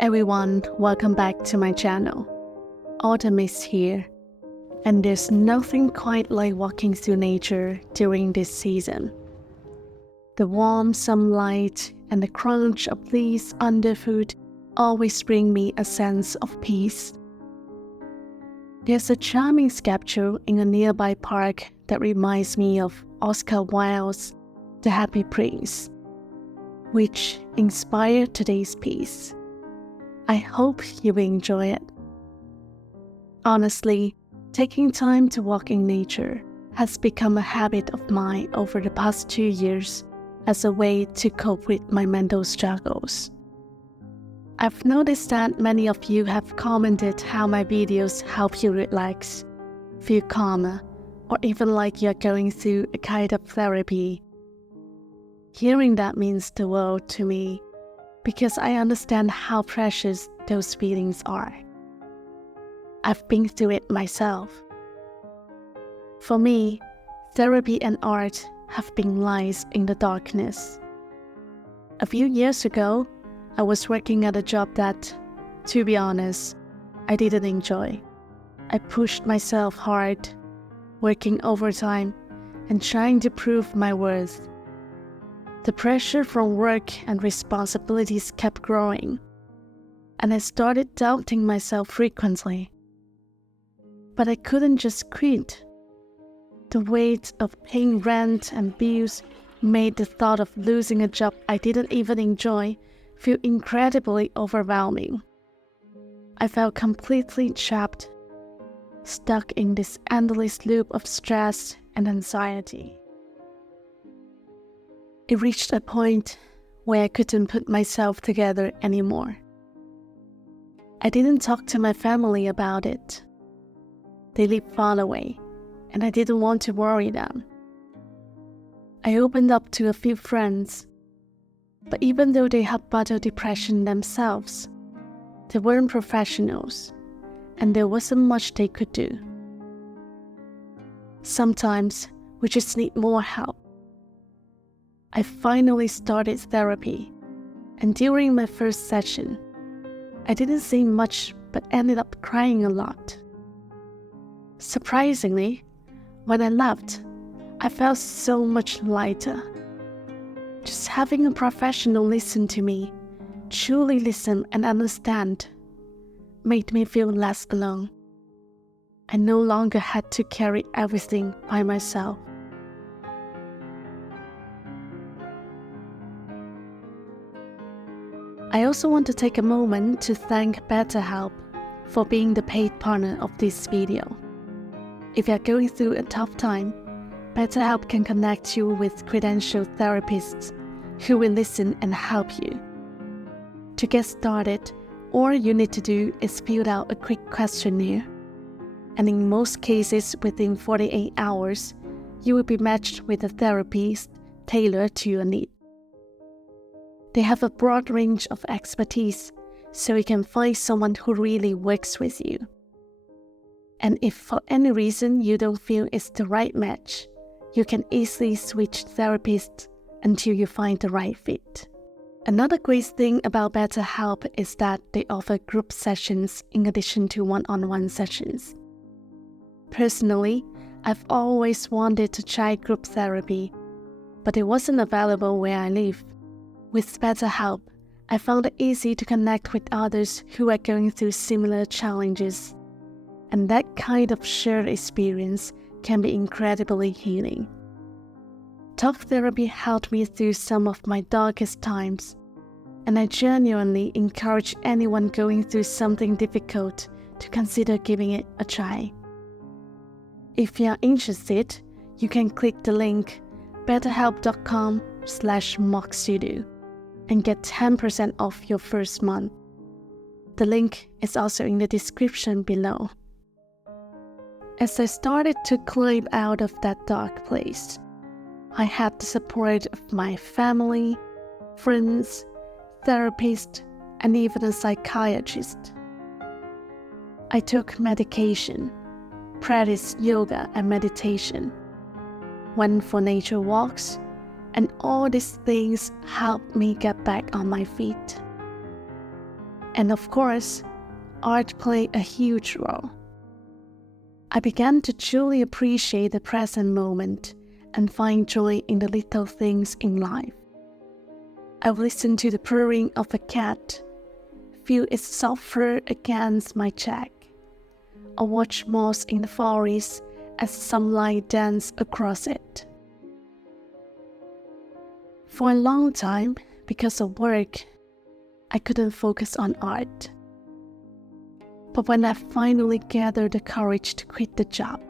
everyone, welcome back to my channel. Autumn is here, and there's nothing quite like walking through nature during this season. The warm sunlight and the crunch of leaves underfoot always bring me a sense of peace. There's a charming sculpture in a nearby park that reminds me of Oscar Wilde's The Happy Prince, which inspired today's piece. I hope you will enjoy it. Honestly, taking time to walk in nature has become a habit of mine over the past 2 years as a way to cope with my mental struggles. I've noticed that many of you have commented how my videos help you relax, feel calmer, or even like you're going through a kind of therapy. Hearing that means the world to me, because I understand how precious those feelings are. I've been through it myself. For me, therapy and art have been lights in the darkness. A few years ago, I was working at a job that, to be honest, I didn't enjoy. I pushed myself hard, working overtime and trying to prove my worth. The pressure from work and responsibilities kept growing, and I started doubting myself frequently. But I couldn't just quit. The weight of paying rent and bills made the thought of losing a job I didn't even enjoy feel incredibly overwhelming. I felt completely trapped, stuck in this endless loop of stress and anxiety. It reached a point where I couldn't put myself together anymore. I didn't talk to my family about it. They live far away, and I didn't want to worry them. I opened up to a few friends, but even though they had battled depression themselves, they weren't professionals, and there wasn't much they could do. Sometimes we just need more help. I finally started therapy, and during my first session, I didn't say much but ended up crying a lot. Surprisingly, when I left, I felt so much lighter. Just having a professional listen to me, truly listen and understand, made me feel less alone. I no longer had to carry everything by myself. I also want to take a moment to thank BetterHelp for being the paid partner of this video. If you're going through a tough time, BetterHelp can connect you with credentialed therapists who will listen and help you. To get started, all you need to do is fill out a quick questionnaire, and in most cases within 48 hours, you will be matched with a therapist tailored to your needs. They have a broad range of expertise, so you can find someone who really works with you. And if for any reason you don't feel it's the right match, you can easily switch therapists until you find the right fit. Another great thing about BetterHelp is that they offer group sessions in addition to one-on-one sessions. Personally, I've always wanted to try group therapy, but it wasn't available where I live. With BetterHelp, I found it easy to connect with others who are going through similar challenges, and that kind of shared experience can be incredibly healing. Talk therapy helped me through some of my darkest times, and I genuinely encourage anyone going through something difficult to consider giving it a try. If you're interested, you can click the link betterhelp.com/mockstudio and get 10% off your first month. The link is also in the description below. As I started to climb out of that dark place, I had the support of my family, friends, therapist, and even a psychiatrist. I took medication, practiced yoga and meditation, went for nature walks, and all these things helped me get back on my feet. And of course, art played a huge role. I began to truly appreciate the present moment and find joy in the little things in life. I would listen to the purring of a cat, feel its soft fur against my cheek, or watch moss in the forest as sunlight danced across it. For a long time, because of work, I couldn't focus on art. But when I finally gathered the courage to quit the job,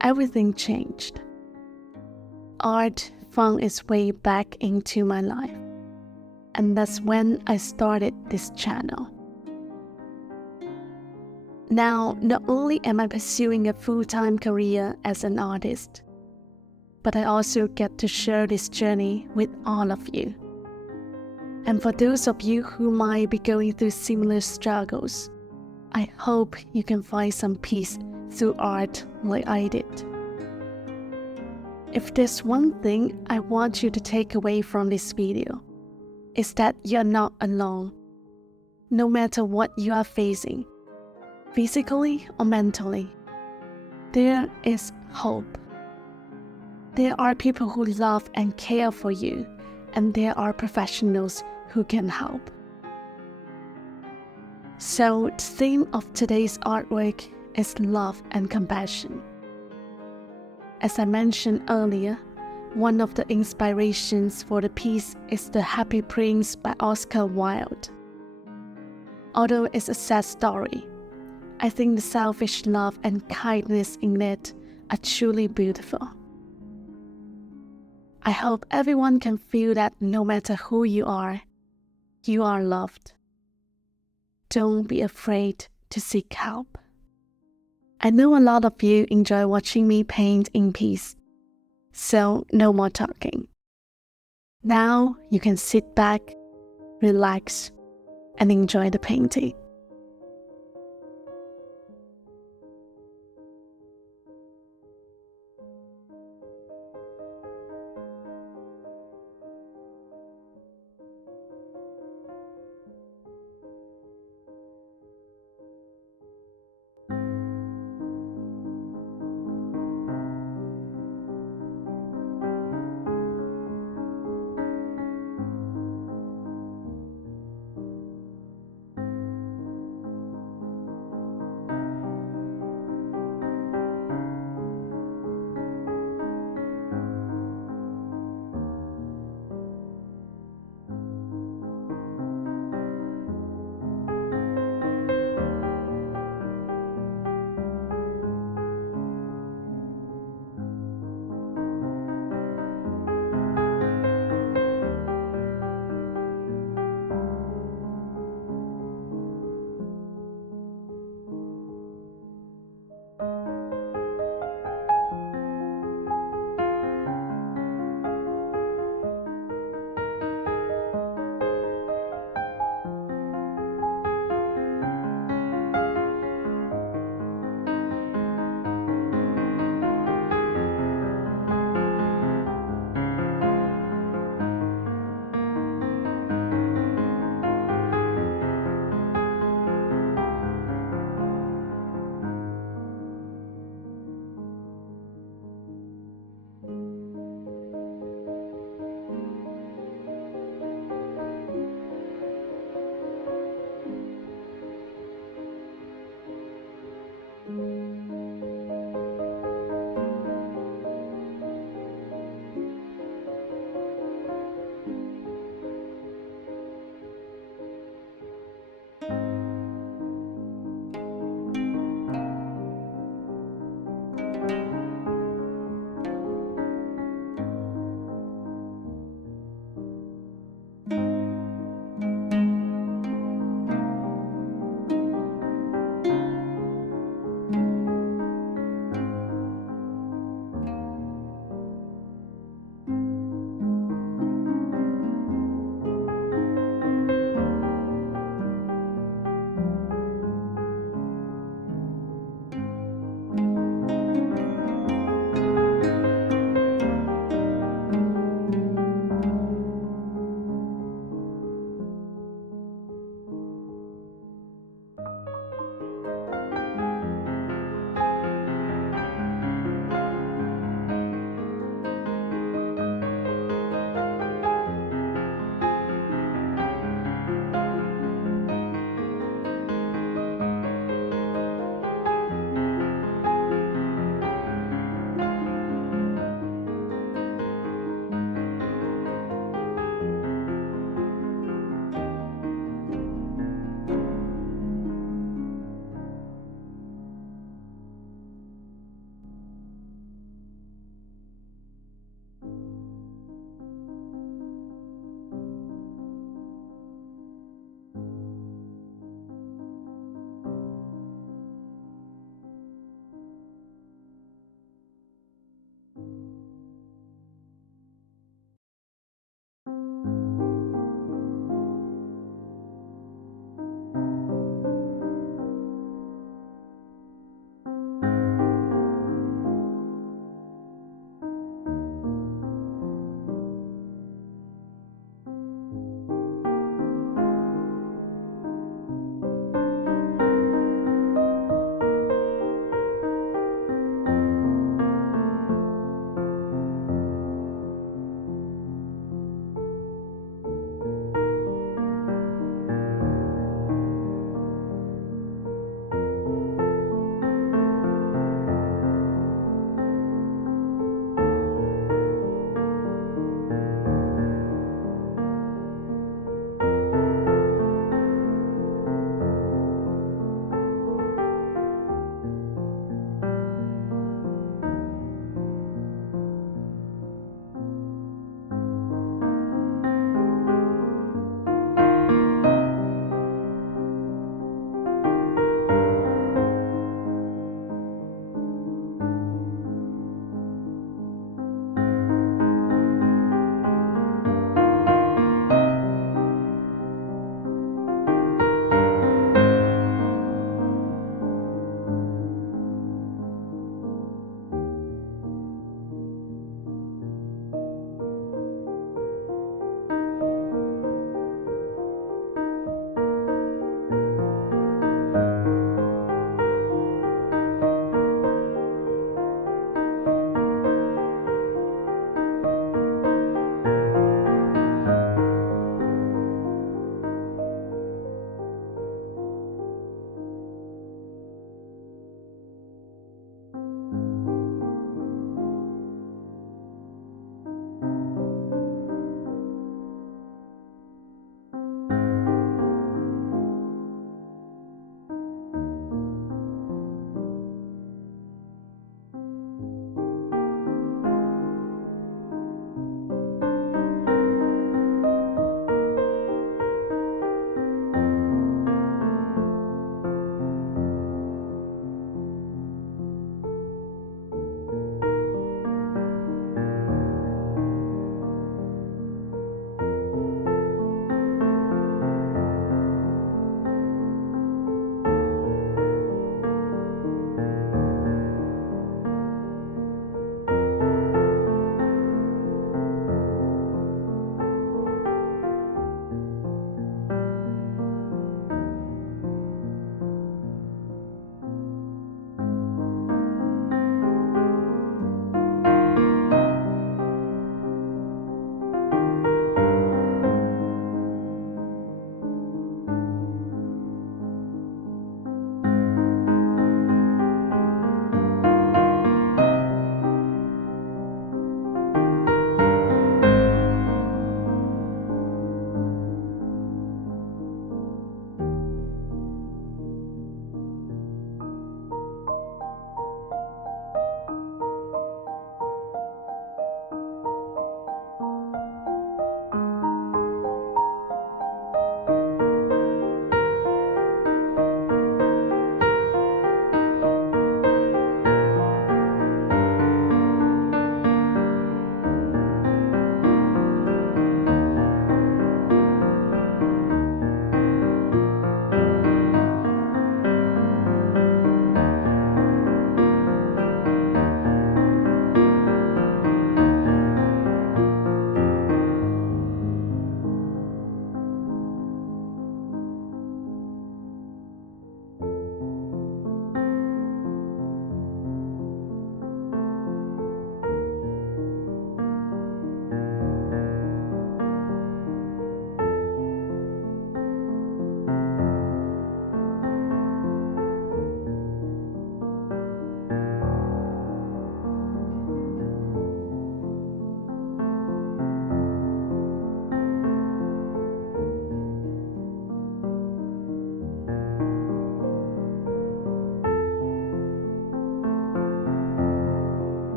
everything changed. Art found its way back into my life, and that's when I started this channel. Now, not only am I pursuing a full-time career as an artist, but I also get to share this journey with all of you. And for those of you who might be going through similar struggles, I hope you can find some peace through art like I did. If there's one thing I want you to take away from this video, it's that you're not alone. No matter what you are facing, physically or mentally, there is hope. There are people who love and care for you, and there are professionals who can help. So the theme of today's artwork is love and compassion. As I mentioned earlier, one of the inspirations for the piece is The Happy Prince by Oscar Wilde. Although it's a sad story, I think the selfish love and kindness in it are truly beautiful. I hope everyone can feel that no matter who you are loved. Don't be afraid to seek help. I know a lot of you enjoy watching me paint in peace, so no more talking. Now you can sit back, relax, and enjoy the painting.